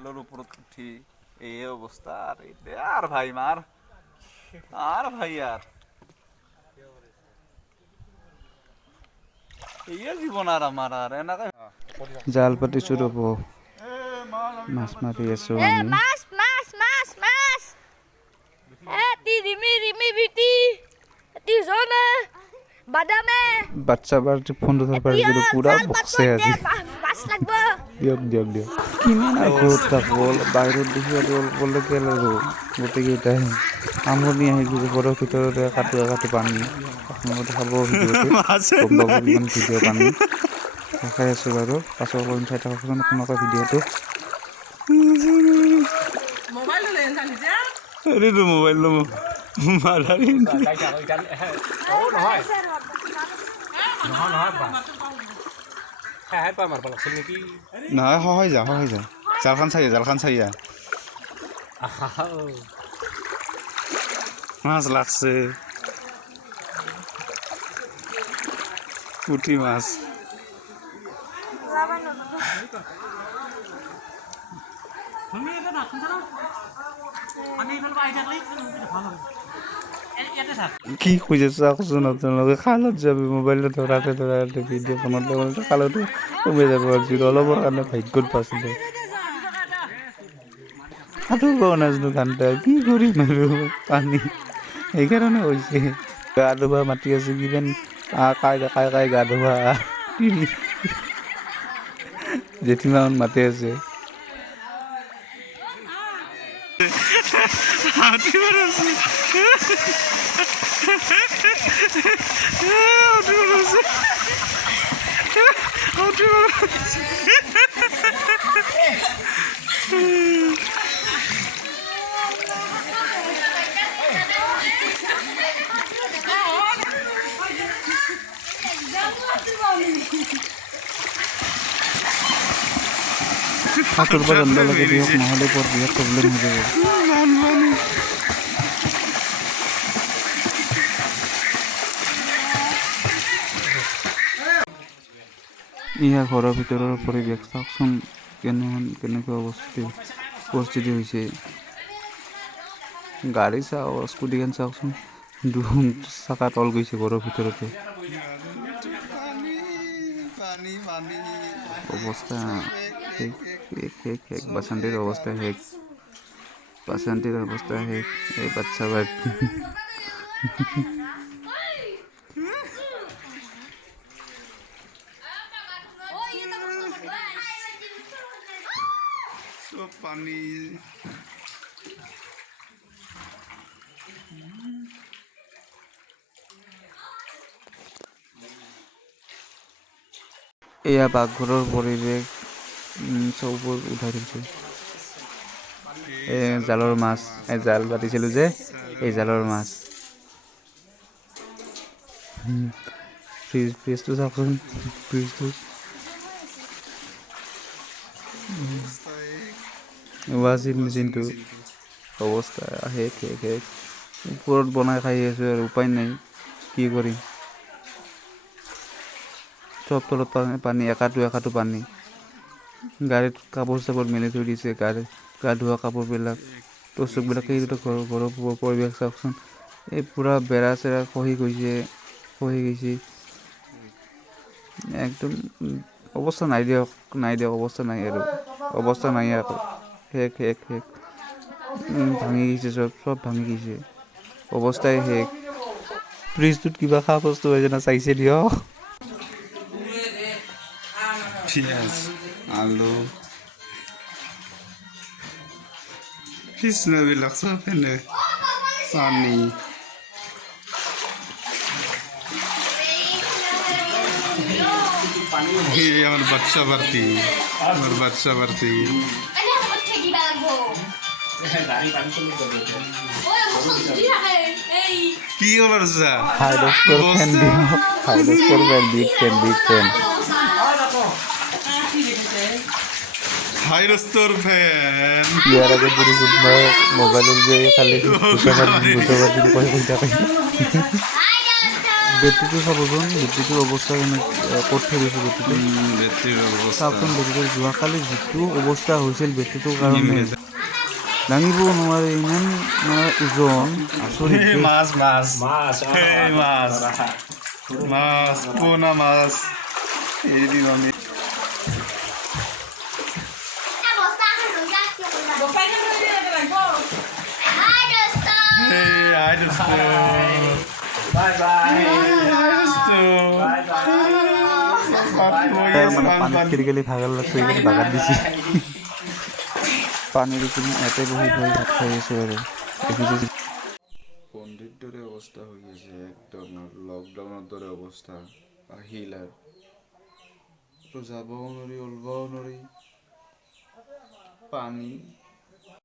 মোবাইলৰ ওপৰত উঠি এই অৱস্থা আৰ ভাই মাৰ আৰ ভাই আৰ এই জীবন আৰ আমাৰ আৰ এনেকে জাল পাতিছো ৰ'ব মাছ মাৰি আছো আমি মাছ মাছ মাছ মাছ তি ৰিমি ৰিমি বিটি তি জনে বাদামে বাচ্চা বাচ্চা ফোনটো ধৰ পাৰিছিলো পুৰা বসে আজি মাছ লাগব দিয়ক কিমান ঘৰত থাকল বাহিৰত দেখি অলপলে গেল আৰু গোটেইকেইটাই আমনি আহি গৈছে ঘৰৰ ভিতৰতে কাটি পানী আপোনালোকে খাব ভিডিঅ'টো ভিডিঅ' পানী দেখাই আছো বাৰু পাছৰ কৰিম চাই থাককচোন আপোনালোকৰ ভিডিঅ'টো মোবাইল লম মাৰাৰি নহয় সহায় যা জালখন চাই মাছ লাগছে পুঠি মাছ কি খুঁজে চাওকচোন আপোনালোকে খালত যাবি মোবাইলটো ধৰাতে ভিডিঅ' ফোনত খালতো কমে যাব পাৰিছিল অলপৰ কাৰণে ভাগ্যত পাইছিলে সাঁতুৰিব নাজানো ঘণ্টা কি কৰিম আৰু পানী সেইকাৰণে হৈছে গা ধুবা মাতি আছে কিমান কাই গা ধুবা জেঠীমাহঁত মাতি আছে সাঁতুৰিব জানিব লাগে দিয়ক নহ'লে বৰ বিৰাট প্ৰব্লেম হৈ যাব ইয়াৰ ঘৰৰ ভিতৰৰ পৰিৱেশ চাওকচোন কেনেকুৱা পৰিস্থিতি হৈছে গাড়ী চাওক স্কুটিখন চাওকচোন চাকা তল গৈছে ঘৰৰ ভিতৰতে অৱস্থা শেষ বাসন্তীৰ অৱস্থা শেষ এই বাচ্চা পানী এয়া পাকঘৰৰ পৰিৱেশ চৌবোৰ উঠাই থৈছোঁ জালৰ মাছ জাল পাতিছিলোঁ যে এই জালৰ মাছ ফ্ৰিজটো চাওকচোন ফ্ৰিজটো ৱাশ্বিং মেচিনটো অৱস্থা শেষ ওপৰত বনাই খাই আছোঁ আৰু উপায় নাই কি কৰিম চব তলত পানী একাটো পানী গাড়ীত কাপোৰ চাপোৰ মেলি থৈ দিছে গা ধোৱা কাপোৰবিলাক টচকবিলাক সেইবিলাক ঘৰৰ পৰিৱেশ চাওকচোন এই পূৰা বেৰা চেৰা খহি গৈছে একদম অৱস্থা নাই দিয়ক অৱস্থা নাই আৰু অৱস্থা নাই আকৌ শেষ ভাঙি গৈছে চব ভাঙি গৈছে অৱস্থাই শেষ ফ্ৰিজটোত কিবা খোৱা বস্তু হৈ জানা চাইছে দিয়ক পিঁয়াজ আলু কৃষ্ণবিলাক চব এনে পানী আমার বাচ্চা পার্টি কি হবার হাইরোস্তর ফ্যান ইয়ার আগে পুরো মোবাইলের যে খালি বেটৰীটো চাবচোন, বেটৰীটোৰ অৱস্থা ক'ত থৈ দিছে বেটৰীটো। বেটৰীৰ অৱস্থা চাওকচোন বেটৰীটোৰ যোৱাকালি যিটো অৱস্থা হৈছিল বেটৰীটোৰ কাৰণে দাঙিব নোৱাৰে, ইমান মানে ওজন। আচৰিত দেই। মাছ পুৰণা মাছ এৰি ননি মানে পানীত খেলি ভাগৰ লাগছে, এইকাৰণে বাগাত দিছে। পানী দেখি ইয়াতে বহি বহি ভাত খাই আছো আৰু দেখিছে পণ্ডিত দৰে অৱস্থা হৈ আছে, একদম লকডাউনৰ দৰে অৱস্থা আহিল আৰু যাবও নোৱাৰি, ওলবও নোৱাৰি, পানী